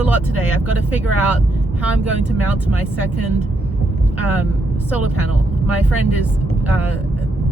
do a lot today. I've got to figure out how I'm going to mount my second solar panel. My friend is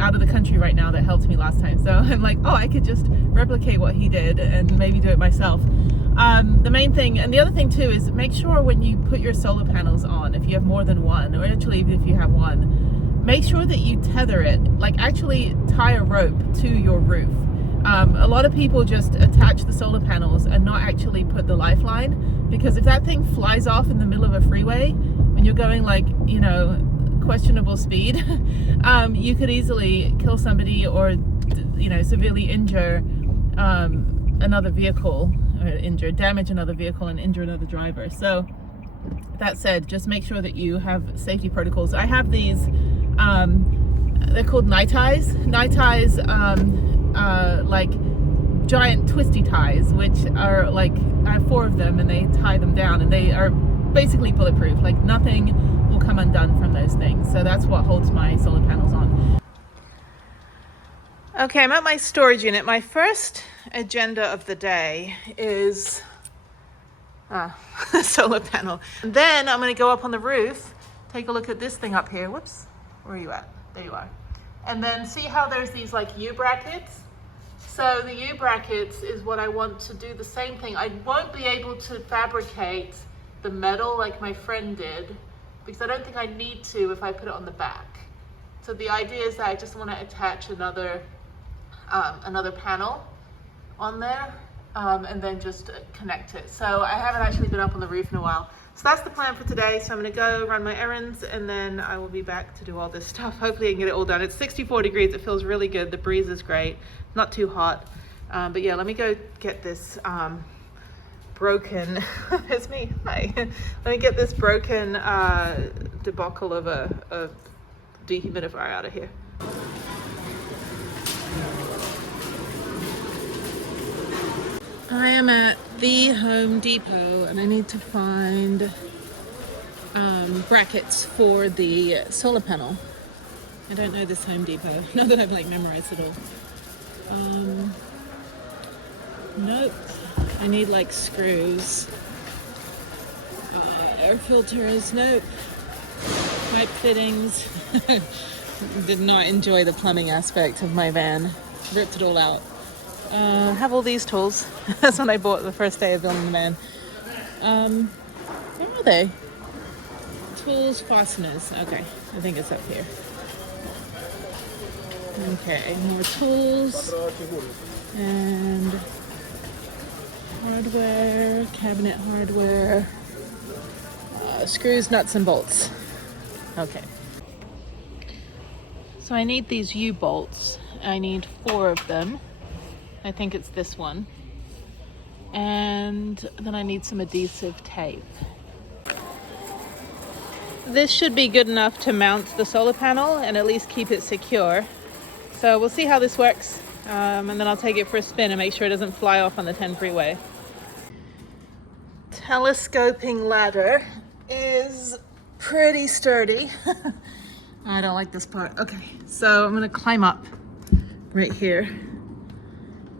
out of the country right now that helped me last time, so I'm like, oh, I could just replicate what he did and maybe do it myself. The main thing, and the other thing too, is make sure when you put your solar panels on, if you have more than one, or actually even if you have one, make sure that you tether it, like actually tie a rope to your roof. A lot of people just attach the solar panels and not actually put the lifeline, because if that thing flies off in the middle of a freeway when you're going like, you know, questionable speed, you could easily kill somebody or, you know, severely injure another vehicle, or damage another vehicle and injure another driver. So that said, just make sure that you have safety protocols. I have these, they're called night ties. Night ties, like giant twisty ties, which are like, I have 4 of them, and they tie them down, and they are basically bulletproof. Like nothing will come undone from those things. So that's what holds my solar panels on. Okay, I'm at my storage unit. My first agenda of the day is solar panel. And then I'm going to go up on the roof, take a look at this thing up here. Whoops, where are you at? There you are. And then see how there's these like U-brackets. So the U-brackets is what I want to do the same thing. I won't be able to fabricate the metal like my friend did, because I don't think I need to if I put it on the back. So the idea is that I just want to attach another panel on there, and then just connect it. So I haven't actually been up on the roof in a while. So that's the plan for today. So I'm gonna go run my errands, and then I will be back to do all this stuff. Hopefully I can get it all done. It's 64 degrees, it feels really good. The breeze is great, not too hot. But yeah, let me go get this broken, it's me, hi. Let me get this broken debacle of a dehumidifier out of here. I am at the Home Depot, and I need to find brackets for the solar panel. I don't know this Home Depot, not that I've like memorized it all. Nope, I need like screws, air filters, nope, pipe fittings. Did not enjoy the plumbing aspect of my van, ripped it all out. Have all these tools. That's what I bought the first day of building the van. Where are they? Tools, fasteners. Okay, I think it's up here. Okay, more tools and hardware, cabinet hardware, screws, nuts, and bolts. Okay. So I need these U-bolts. I need 4 of them. I think it's this one. And then I need some adhesive tape. This should be good enough to mount the solar panel and at least keep it secure. So we'll see how this works, and then I'll take it for a spin and make sure it doesn't fly off on the 10 freeway. Telescoping ladder is pretty sturdy. I don't like this part. Okay, so I'm gonna climb up right here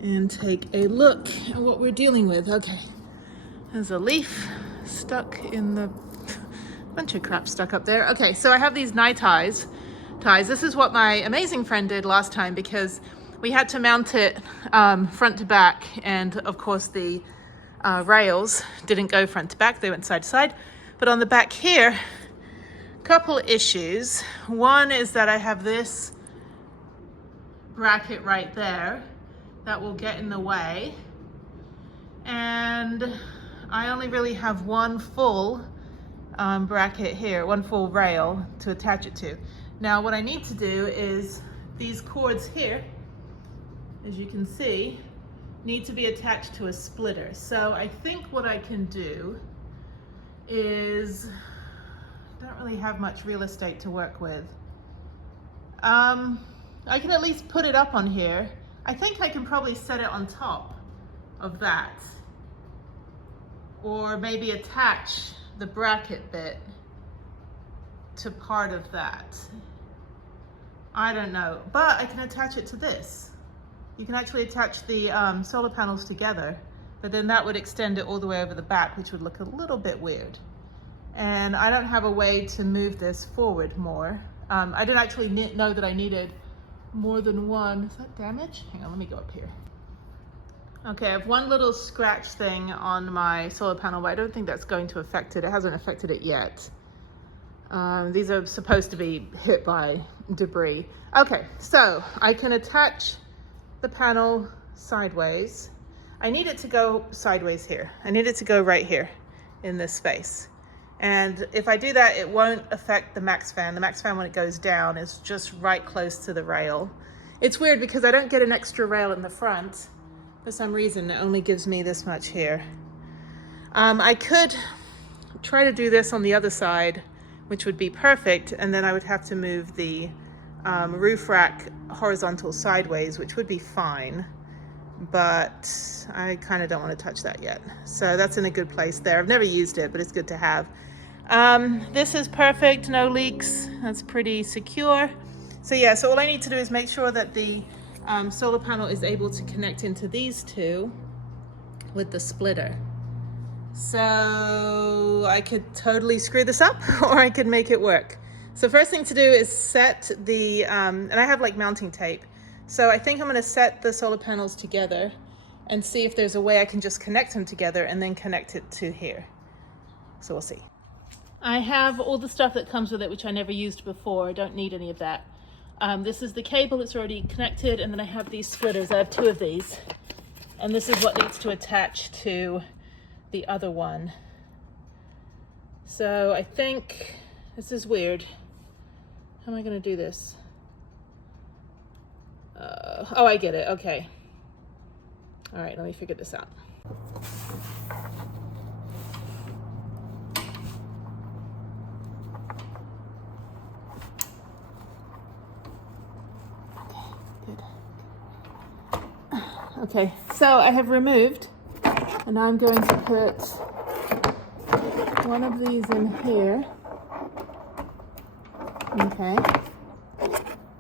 and take a look at what we're dealing with. Okay, there's a leaf stuck in the bunch of crap stuck up there. Okay, so I have these night ties. This is what my amazing friend did last time, because we had to mount it front to back, and of course the rails didn't go front to back, they went side to side. But on the back here, couple issues. One is that I have this bracket right there that will get in the way, and I only really have one full bracket here, one full rail to attach it to. Now what I need to do is these cords here, as you can see, need to be attached to a splitter. So I think what I can do is, I don't really have much real estate to work with. I can at least put it up on here. I think I can probably set it on top of that, or maybe attach the bracket bit to part of that. I don't know, but I can attach it to this. You can actually attach the solar panels together but then that would extend it all the way over the back, which would look a little bit weird. And I don't have a way to move this forward more. I didn't actually know that I needed more than one. Is that damage? Hang on, let me go up here. Okay, I have one little scratch thing on my solar panel, but I don't think that's going to affect it. It hasn't affected it yet. These are supposed to be hit by debris. Okay, so I can attach the panel sideways. I need it to go sideways here. I need it to go right here in this space. And if I do that, it won't affect the max fan. The max fan, when it goes down, is just right close to the rail. It's weird because I don't get an extra rail in the front. For some reason, it only gives me this much here. I could try to do this on the other side, which would be perfect, and then I would have to move the roof rack horizontal sideways, which would be fine, but I kind of don't want to touch that yet. So that's in a good place there. I've never used it, but it's good to have. This is perfect, no leaks. That's pretty secure. So yeah, so all I need to do is make sure that the solar panel is able to connect into these two with the splitter. So I could totally screw this up or I could make it work. So first thing to do is set the, and I have like mounting tape. So I think I'm gonna set the solar panels together and see if there's a way I can just connect them together and then connect it to here. So we'll see. I have all the stuff that comes with it, which I never used before. I don't need any of that. This is the cable, it's already connected, and then I have these splitters. I have two of these. And this is what needs to attach to the other one. So I think, this is weird. How am I gonna do this? Oh, I get it, okay. All right, let me figure this out. Okay, so I have removed, and I'm going to put one of these in here. Okay,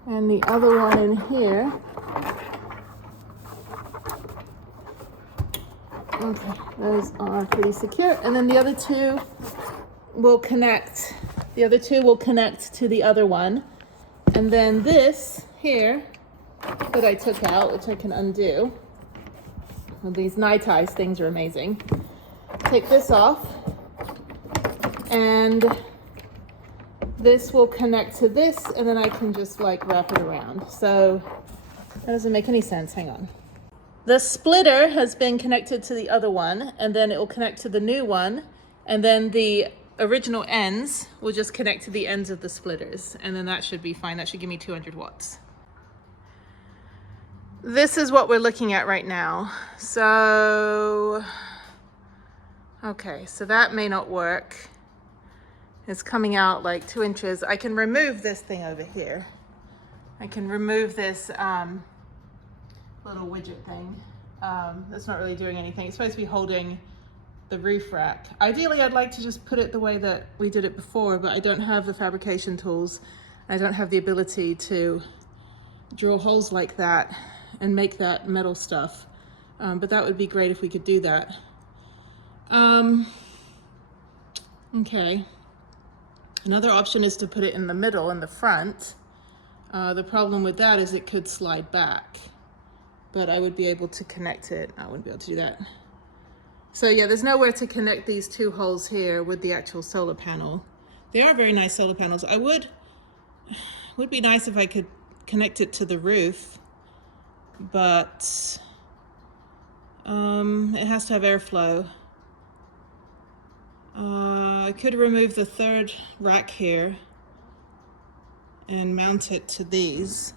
and the other one in here. Okay, those are pretty secure. And then the other two will connect. The other two will connect to the other one. And then this here that I took out, which I can undo. Well, these night eyes things are amazing. Take this off, and this will connect to this, and then I can just like wrap it around. So that doesn't make any sense. Hang on. The splitter has been connected to the other one, and then it will connect to the new one, and then the original ends will just connect to the ends of the splitters, and then that should be fine. That should give me 200 watts. This is what we're looking at right now. So, okay, so that may not work. It's coming out like 2 inches. I can remove this thing over here. I can remove this little widget thing. That's not really doing anything. It's supposed to be holding the roof rack. Ideally, I'd like to just put it the way that we did it before, but I don't have the fabrication tools. I don't have the ability to drill holes like that and make that metal stuff. But that would be great if we could do that. Okay. Another option is to put it in the middle, in the front. The problem with that is it could slide back, but I would be able to connect it. I wouldn't be able to do that. So yeah, there's nowhere to connect these two holes here with the actual solar panel. They are very nice solar panels. Would be nice if I could connect it to the roof, but it has to have airflow. I could remove the third rack here and mount it to these,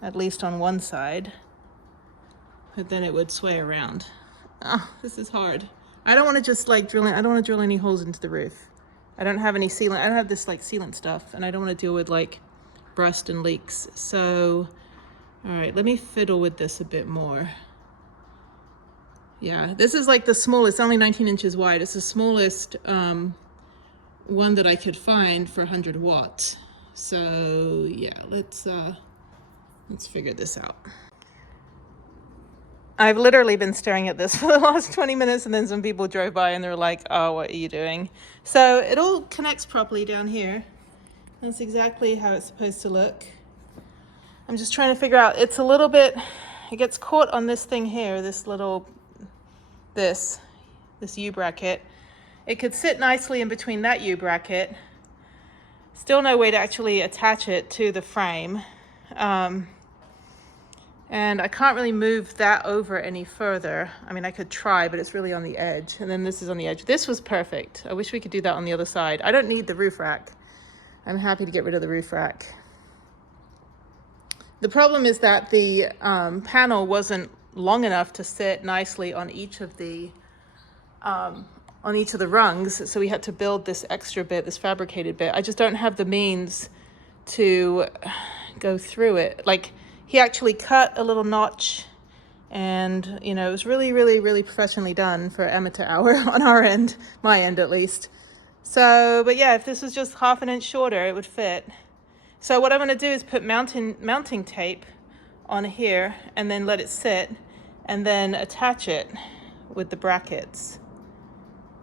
at least on one side, but then it would sway around. Oh, this is hard. I don't want to just like drill, I don't want to drill any holes into the roof. I don't have any sealant, I don't have this like sealant stuff, and I don't want to deal with like rust and leaks. So, all right, let me fiddle with this a bit more. Yeah, this is like the smallest, only 19 inches wide. It's the smallest one that I could find for 100 watts. So yeah, let's figure this out. I've literally been staring at this for the last 20 minutes, and then some people drove by and they were like, oh, what are you doing? So it all connects properly down here. That's exactly how it's supposed to look. I'm just trying to figure out, it's a little bit, it gets caught on this thing here, this little, this U-bracket. It could sit nicely in between that U-bracket. Still no way to actually attach it to the frame. And I can't really move that over any further. I mean, I could try, but it's really on the edge. And then this is on the edge. This was perfect. I wish we could do that on the other side. I don't need the roof rack. I'm happy to get rid of the roof rack. The problem is that the panel wasn't long enough to sit nicely on each of the rungs. So we had to build this extra bit, this fabricated bit. I just don't have the means to go through it. Like, he actually cut a little notch, and you know, it was really, really, really professionally done for amateur hour on our end, my end at least. So, but yeah, if this was just half an inch shorter, it would fit. So what I'm going to do is put mounting tape on here and then let it sit and then attach it with the brackets.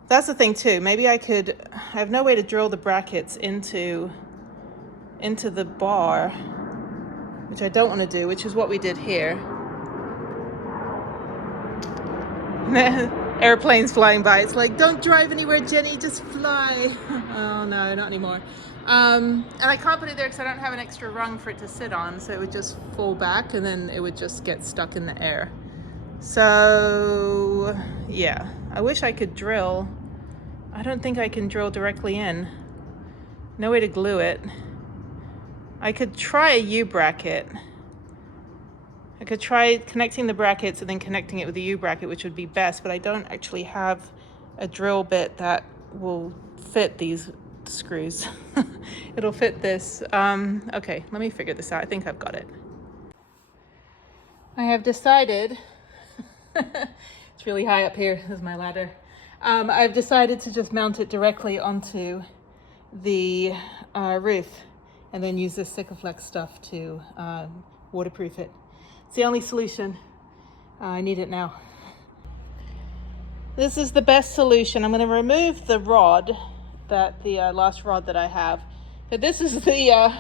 That's the thing too. Maybe I have no way to drill the brackets into the bar, which I don't want to do, which is what we did here. Airplanes flying by. It's like, don't drive anywhere, Jenny, just fly. Oh no, not anymore. And I can't put it there because I don't have an extra rung for it to sit on, so it would just fall back and then it would just get stuck in the air. So yeah, I wish I could drill. I don't think I can drill directly in. No way to glue it. I could try a U-bracket. I could try connecting the brackets and then connecting it with the U-bracket, which would be best, but I don't actually have a drill bit that will fit these screws. It'll fit this. Okay, let me figure this out. I think I've got it. I have decided, it's really high up here, this is my ladder. I've decided to just mount it directly onto the roof, and then use this Sikaflex stuff to waterproof it. It's the only solution. I need it now. This is the best solution. I'm going to remove the rod, the last rod that I have. But this is the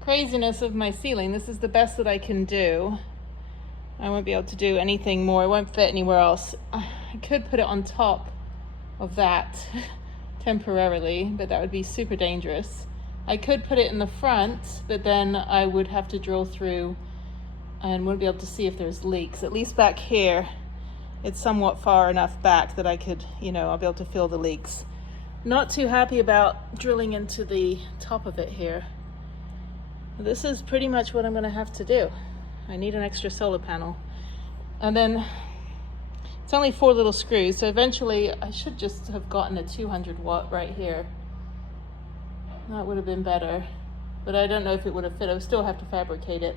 craziness of my ceiling. This is the best that I can do. I won't be able to do anything more. It won't fit anywhere else. I could put it on top of that temporarily, but that would be super dangerous. I could put it in the front, but then I would have to drill through and wouldn't be able to see if there's leaks. At least back here, it's somewhat far enough back that I could, you know, I'll be able to feel the leaks. Not too happy about drilling into the top of it here. This is pretty much what I'm gonna have to do. I need an extra solar panel. And then it's only 4 little screws, so eventually I should just have gotten a 200 watt right here. That would have been better, but I don't know if it would have fit. I would still have to fabricate it.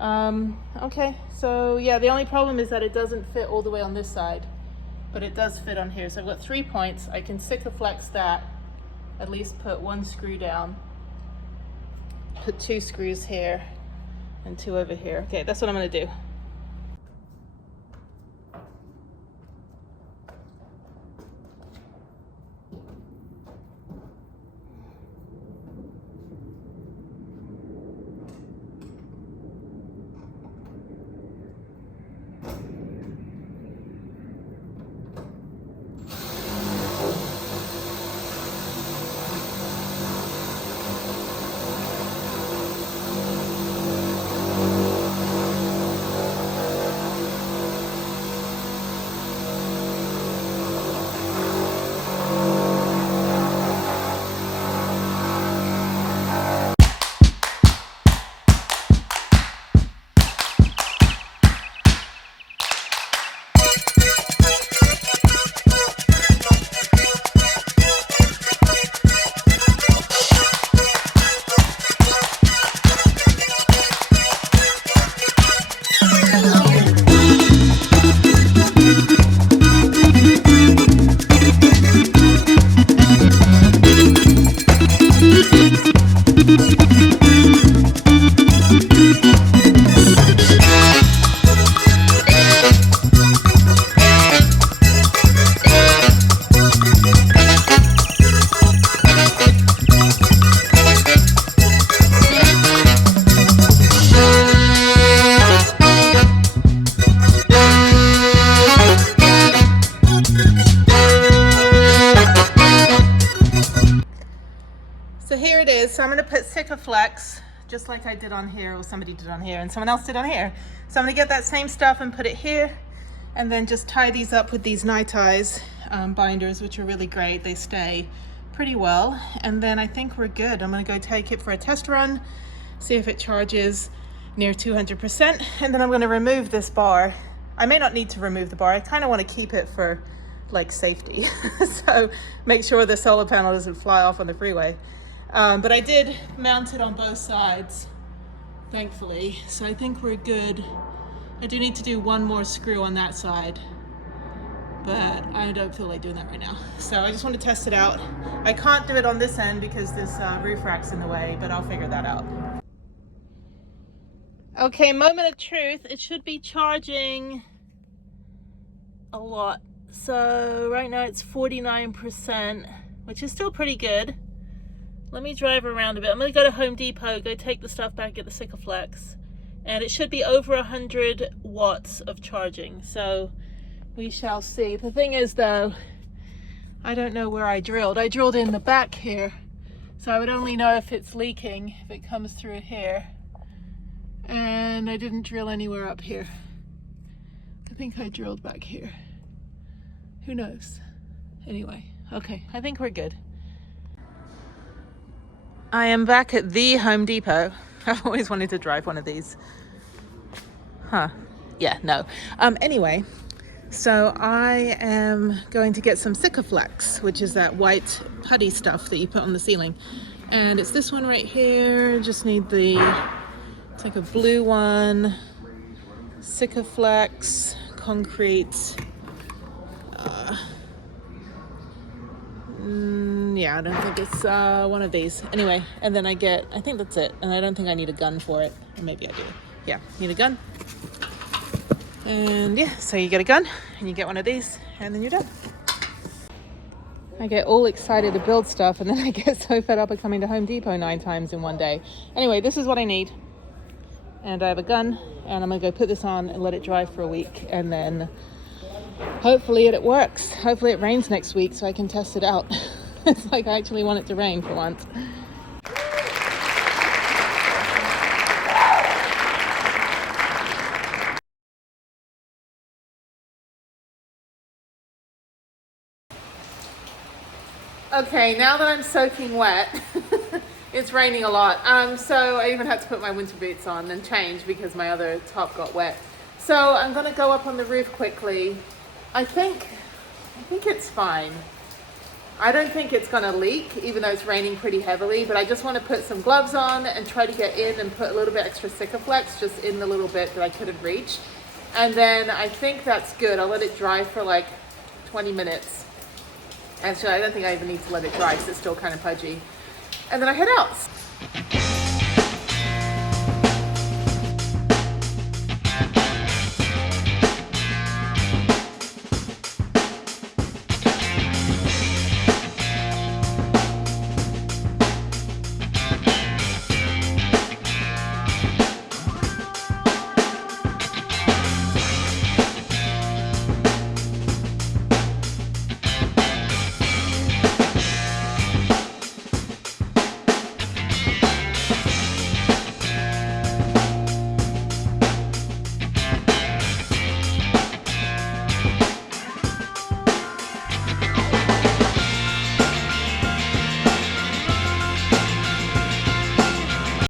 Okay, so yeah, the only problem is that it doesn't fit all the way on this side, but it does fit on here. So I've got 3 points. I can Sikaflex that, at least put 1 screw down, put 2 screws here, and 2 over here. Okay, that's what I'm gonna do. it is. So I'm gonna put Sikaflex, just like I did on here, or somebody did on here, and someone else did on here. So I'm gonna get that same stuff and put it here, and then just tie these up with these Night Eyes binders, which are really great. They stay pretty well. And then I think we're good. I'm gonna go take it for a test run, see if it charges near 200%, and then I'm gonna remove this bar. I may not need to remove the bar. I kind of want to keep it for like safety. So make sure the solar panel doesn't fly off on the freeway. But I did mount it on both sides, thankfully. So I think we're good. I do need to do one more screw on that side, but I don't feel like doing that right now. So I just want to test it out. I can't do it on this end because this roof rack's in the way, but I'll figure that out. Okay, moment of truth. It should be charging a lot. So right now it's 49%, which is still pretty good. Let me drive around a bit. I'm gonna go to Home Depot, go take the stuff back, get the Sikaflex, and it should be over 100 watts of charging. So we shall see. The thing is though, I don't know where I drilled. I drilled in the back here, so I would only know if it's leaking if it comes through here. And I didn't drill anywhere up here. I think I drilled back here. Who knows? Anyway, okay, I think we're good. I am back at the Home Depot. I've always wanted to drive one of these. Huh, yeah, no. Anyway, so I am going to get some Sikaflex, which is that white putty stuff that you put on the ceiling. And it's this one right here. Just need the, it's like a blue one. Sikaflex, concrete. Yeah, I don't think it's one of these. Anyway, and then I think that's it. And I don't think I need a gun for it. Or maybe I do. Yeah, need a gun. And yeah, so you get a gun and you get one of these and then you're done. I get all excited to build stuff and then I get so fed up of coming to Home Depot 9 times in one day. Anyway, this is what I need. And I have a gun and I'm gonna go put this on and let it dry for a week, and then hopefully it works. Hopefully it rains next week so I can test it out. It's like I actually want it to rain for once. Okay, now that I'm soaking wet, it's raining a lot. So I even had to put my winter boots on and change because my other top got wet. So I'm gonna go up on the roof quickly. I think it's fine. I don't think it's gonna leak, even though it's raining pretty heavily, but I just wanna put some gloves on and try to get in and put a little bit extra Sikaflex just in the little bit that I couldn't reach. And then I think that's good. I'll let it dry for like 20 minutes. Actually, I don't think I even need to let it dry because it's still kind of pudgy. And then I head out.